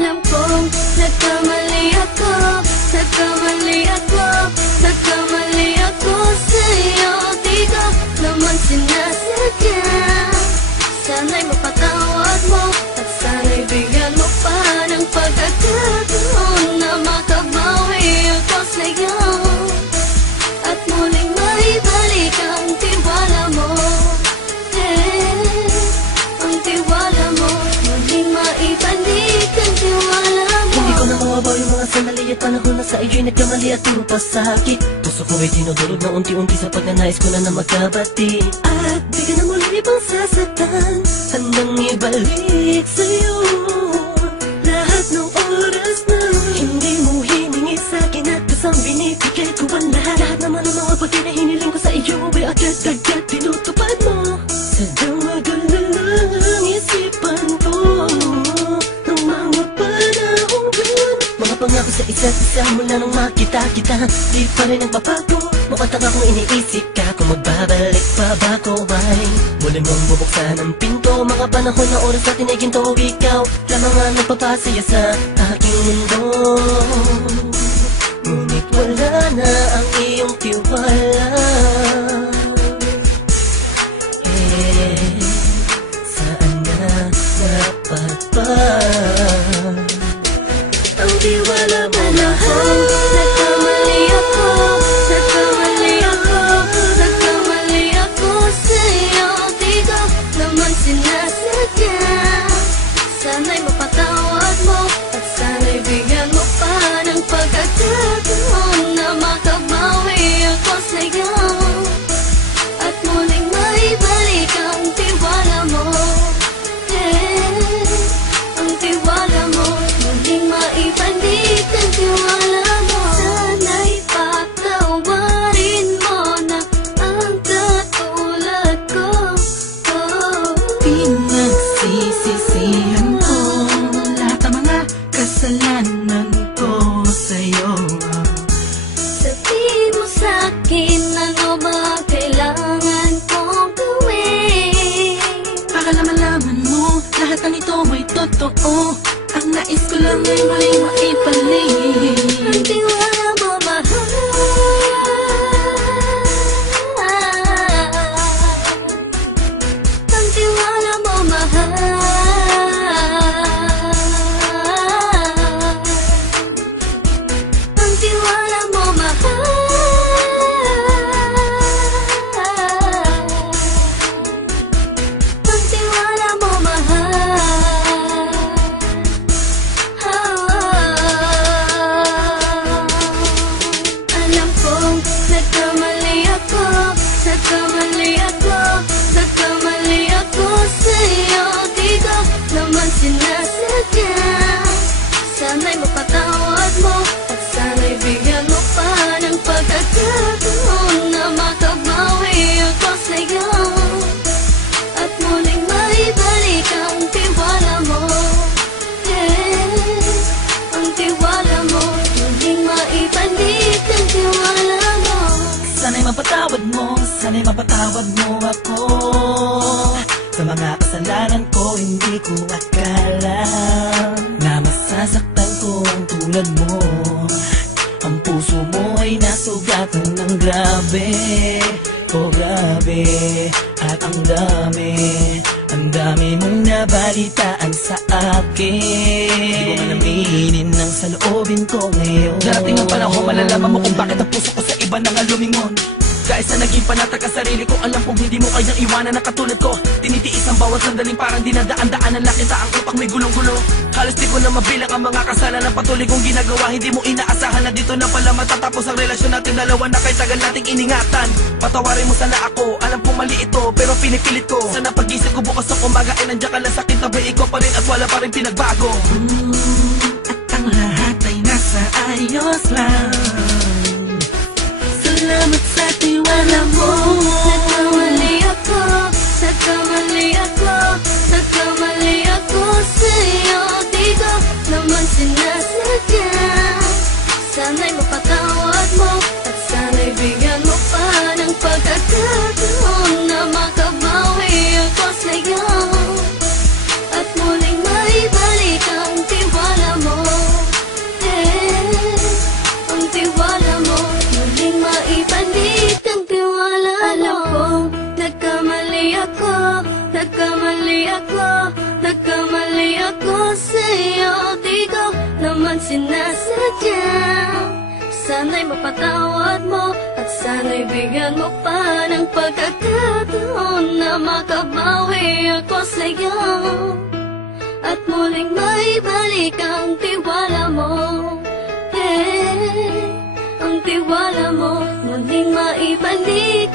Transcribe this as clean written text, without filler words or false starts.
Alam kong nagkamali ako, nagkamali ako, nagkamali ako sa'yo. Di ko naman sinasadya. Sana'y mapatawad mo at sana'y bigyan mo pa ng pagkakataon na makabawi ako sa'yo at muling maibalik ang tiwala mo. Ang tiwala mo, muling maibalik ang tiwala mo. Hindi ko na mawabaw yung mga sandali at panahon na sa iyo'y nagkamali at puro pasakit. Puso ko ay dinudulog na unti-unti sa pagnanais ko na magkabati. At di ka na muli pang sasaktan, handang ibalik sa'yo lahat ng oras na hindi mo hiningi sa'kin at kasang binibigay ko ang lahat. Lahat naman ng mga bagay na hiniling ko sa iyo ay agad-agad tinutupad mo. Sadyang magulo lang isipan ko ng mga panahong yun. Mga pangako sa isa't isa mula nung makita kita, di pa rin nagbabago. Mapatang akong iniisip ka kung magbabalik pa ba ko ay muli mong bubuksan ang pinto. Mga panahon na oras natin ay ginto, ikaw lamang ang nagpapasaya sa aking mundo. Ngunit wala na ang iyong tiwala. Saan na dapat ba ang tiwala mo? Nagkamali ako, nagkamali ako, nagkamali ako sa'yo. Di ko naman sinasadya. Sana'y mapatawad mo at sana'y bigyan mo pa ng pagkakataon na makabawi ako sa'yo at muling maibalik ang tiwala mo. Ang tiwala mo, muling maibalik ang tiwala mo. Sana'y patawarin mo na ang katulad ko. Pinagsisisihan ko lahat ng mga kasalanan ko sa'yo. Sabihin mo sa'kin ano ba kailangan kong gawin Para malaman mo lahat ng ito ay totoo. Ang nais ko lang ay muling maibalik ang tiwala mo, mahal. Ang tiwala mo, mahal. Ang tiwala mo, mahal. Ang tiwala mo, mahal. Alam kong nagkamali ako, nagkamali ako, nagkamali ako sa'yo. Di ko naman sinasadya. Sana'y mapatawad mo at sana'y bigyan mo pa ng pagkakataon na makabawi ako sa'yo at muling maibalik ang tiwala mo. Ang tiwala mo, muling maibalik ang tiwala mo. Sana'y mapatawad mo, sana'y mapatawad mo ako sa mga kasalanan ko. Hindi ko akala na masasaktan ko ang tulad mo. Ang puso mo ay nasugatan ng grabe, oh grabe. At ang dami mong nabalitaan sa akin. Hindi ko man aminin ang saloobin ko ngayon. Darating ang panahon, malalaman mo kung bakit ang puso ko sa iba nang lumingon. Dahil sa naging panatag ang sarili ko, alam kong hindi mo kayang iwanan na katulad ko. Tinitiis ang bawat sandaling parang dinadaan-daanan lang kita. Ang utak may gulong-gulo. Halos di ko na mabilang ang mga kasalanan patuloy kong ginagawa. Hindi mo inaasahan na dito na pala matatapos ang relasyon natin dalawa na kahit tagal nating iningatan. Patawarin mo sana ako, alam kong mali ito pero pinipilit ko. Sana pag-isip ko bukas ng umaga ay nandiyan ka lang sa kitabi. Ikaw pa rin at wala pa rin pinagbago. At ang lahat ay nasa ayos lang. Salamat sa tiwala mo. Nagkamali ako, nagkamali ako, nagkamali ako sa'yo. Di ko naman sinasadya. Sana'y mapatawad mo at sana'y bigyan mo pa ng pagkakataon na makabawi ako sa'yo at muling maibalik ang tiwala nagkamali ako sa'yo, di ko naman sinasadya. Sana'y mapatawad mo at sana'y bigyan mo pa ng pagkakataon na makabawi ako sa'yo at muling maibalik ang tiwala mo. Ang tiwala mo, muling maibalik